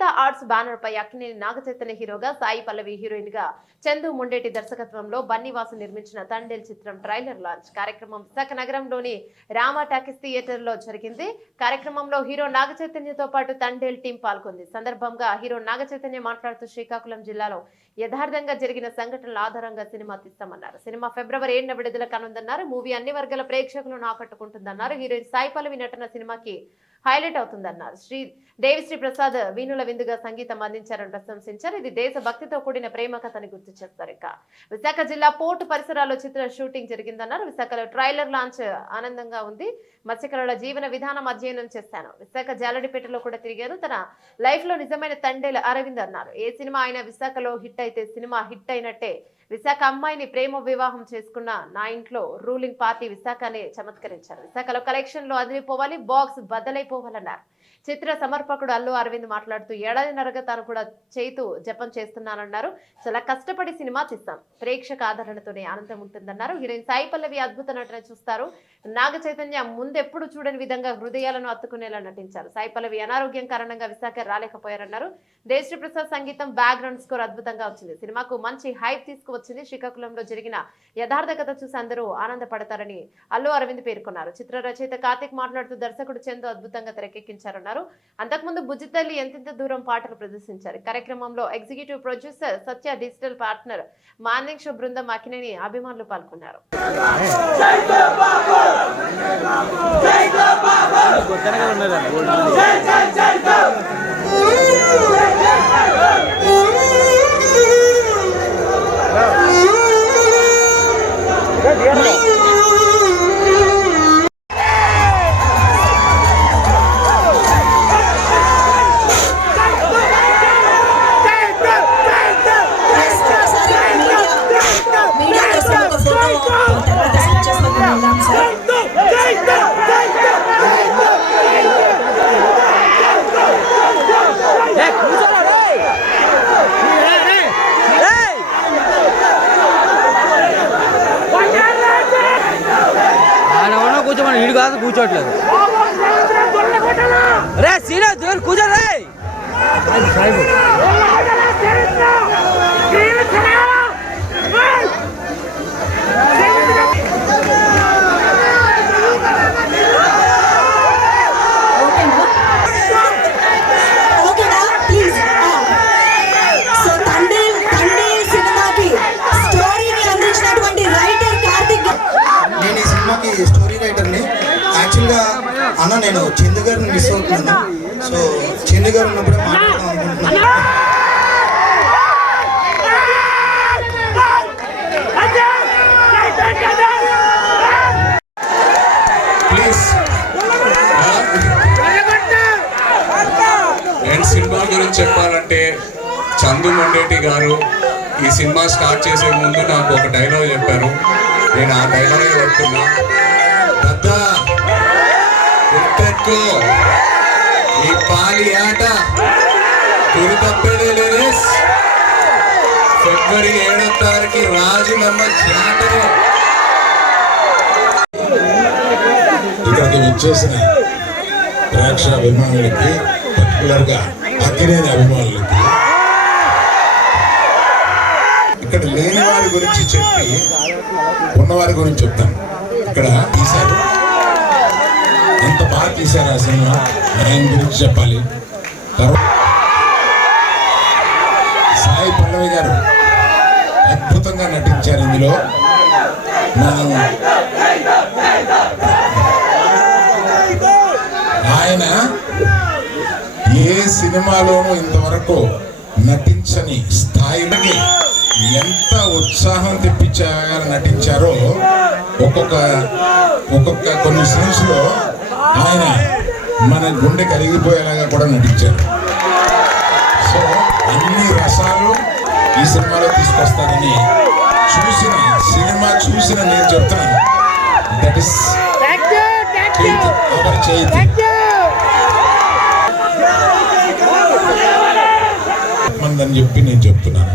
Gita arts banner పై అక్కినేని నాగచైతన్య హీరోగా, Sai Pallavi heroine గా, చందు ముండేటి దర్శకత్వంలో బన్నీవాసు నిర్మించిన తండేల్ చిత్రం ట్రైలర్ లాంచ్ కార్యక్రమం విశాఖ నగరంలోని రామా టాకీస్ థియేటర్ లో జరిగింది. కార్యక్రమంలో హీరో నాగచైతన్యతో పాటు తండేల్ టీం పాల్గొంది. సందర్భంగా హీరో నాగచైతన్య మాట్లాడుతూ శ్రీకాకుళం జిల్లాలో యథార్థంగా జరిగిన సంఘటనల ఆధారంగా సినిమా తీస్తామన్నారు. సినిమా ఫిబ్రవరి 7న విడుదల కానుందన్నారు. మూవీ అన్ని వర్గాల ప్రేక్షకులను ఆకట్టుకుంటుందన్నారు. హీరోయిన్ సాయి పల్లవి నటన సినిమాకి హైలైట్ అవుతుందన్నారు. దేవిశ్రీ ప్రసాద్ వీణుల విందుగా సంగీతం అందించారని ప్రశంసించారు. ఇది దేశభక్తితో కూడిన ప్రేమ కథని గుర్తు చేస్తారు. ఇక విశాఖ జిల్లా పోర్టు పరిసరాల్లో చిత్ర షూటింగ్ జరిగిందన్నారు. విశాఖలో ట్రైలర్ లాంచ్ ఆనందంగా ఉంది. మత్స్యకారుల జీవన విధానం అధ్యయనం చేశాను. విశాఖ జాలడిపేటలో కూడా తిరిగాను. తన లైఫ్ లో నిజమైన తండేల్ అరవింద్ అన్నారు. ఏ సినిమా అయినా విశాఖలో హిట్ అయితే సినిమా హిట్ అయినట్టే. విశాఖ అమ్మాయిని ప్రేమ వివాహం చేసుకున్న నా ఇంట్లో రూలింగ్ పార్టీ విశాఖనే చమత్కరించారు. విశాఖలో కలెక్షన్ లో అదిరిపోవాలి, బాక్స్ బద్దలైపోవాలన్నారు. చిత్ర సమర్పకుడు అల్లు అరవింద్ మాట్లాడుతూ ఏడాదిన్నరగా తాను కూడా చేతు జపం చేస్తున్నానన్నారు. చాలా కష్టపడి సినిమా తీస్తాం, ప్రేక్షక ఆదరణతోనే ఆనందం ఉంటుందన్నారు. హీరోయిన్ సాయి పల్లవి అద్భుత నటన చూస్తారు. నాగ చైతన్య ముందెప్పుడు చూడని విధంగా హృదయాలను అత్తుకునేలా నటించారు. సాయి పల్లవి అనారోగ్యం కారణంగా విశాఖ రాలేకపోయారన్నారు. దేవిశ్రీ ప్రసాద్ సంగీతం, బ్యాక్గ్రౌండ్ స్కోర్ అద్భుతంగా వచ్చింది. సినిమాకు మంచి హైప్ తీసుకువచ్చింది. శ్రీకాకుళంలో జరిగిన యథార్థ కథ చూసి అందరూ ఆనందపడతారని అల్లు అరవింద్ పేర్కొన్నారు. చిత్ర రచయిత కార్తిక్ మాట్లాడుతూ దర్శకుడు చందు అద్భుతంగా తెరకెక్కించారన్నారు. అంతకుముందు బుజ్జితల్లి ఎంతెంత దూరం పాటలు ప్రదర్శించారు. కార్యక్రమంలో ఎగ్జిక్యూటివ్ ప్రొడ్యూసర్ సత్య, డిజిటల్ పార్ట్నర్ మార్నింగ్ షో బృందం, అక్కినేని అభిమానులు పాల్గొన్నారు. కూర్చోమని వీడు కాదు, కూర్చోట్లేదు. రే సీనా దూరం కూర్చో. రే స్టోరీ రైటర్ని. యాక్చువల్గా అన్న నేను చందు గారిని మిస్ అవుతున్నాను. సో చందు గారు ఉన్నప్పుడే మాట్లాడదాం అనుకుంటున్నాను. ప్లీజ్ నేను సినిమా గురించి చెప్పాలంటే చందు మొండేటి గారు ఈ సినిమా స్టార్ట్ చేసే ముందు నాకు ఒక డైలాగ్ చెప్పారు. నేను ఆ డైలాగ్ చెప్తున్నా. పెద్ద గుర్తెక్కో, ఈ పాలి ఆట గురి తప్పేదే లేదు. ఫిబ్రవరి 7వ తారీఖు రాజులమ్మ జాతర. ఇక్కడికి విచ్చేసిన ప్రేక్షక అభిమానులకి, పర్టికులర్గా అక్కినేని అభిమానులకి, ఇక్కడ లేని వారి గురించి చెప్పి ఉన్నవారి గురించి చెప్తాను. ఇక్కడ తీశారు, ఎంత బాగా తీశారు ఆ సినిమా, ఆయన గురించి చెప్పాలి. తర్వాత సాయి పల్లవి గారు అద్భుతంగా నటించారు ఇందులో. ఆయన ఏ సినిమాలోనూ ఇంతవరకు నటించని స్థాయికి ఎంత ఉత్సాహం తెప్పించాగా నటించారో. ఒక్కొక్క కొన్ని సీన్స్ లో ఆయన మన గుండె కరిగిపోయేలాగా కూడా నటించారు. సో అన్ని రసాలు ఈ సినిమాలో తీసుకొస్తారని సినిమా చూసిన నేను చెప్తున్నాను. దట్ ఇస్ అవర్ చైతి మందని చెప్పి నేను చెప్తున్నాను.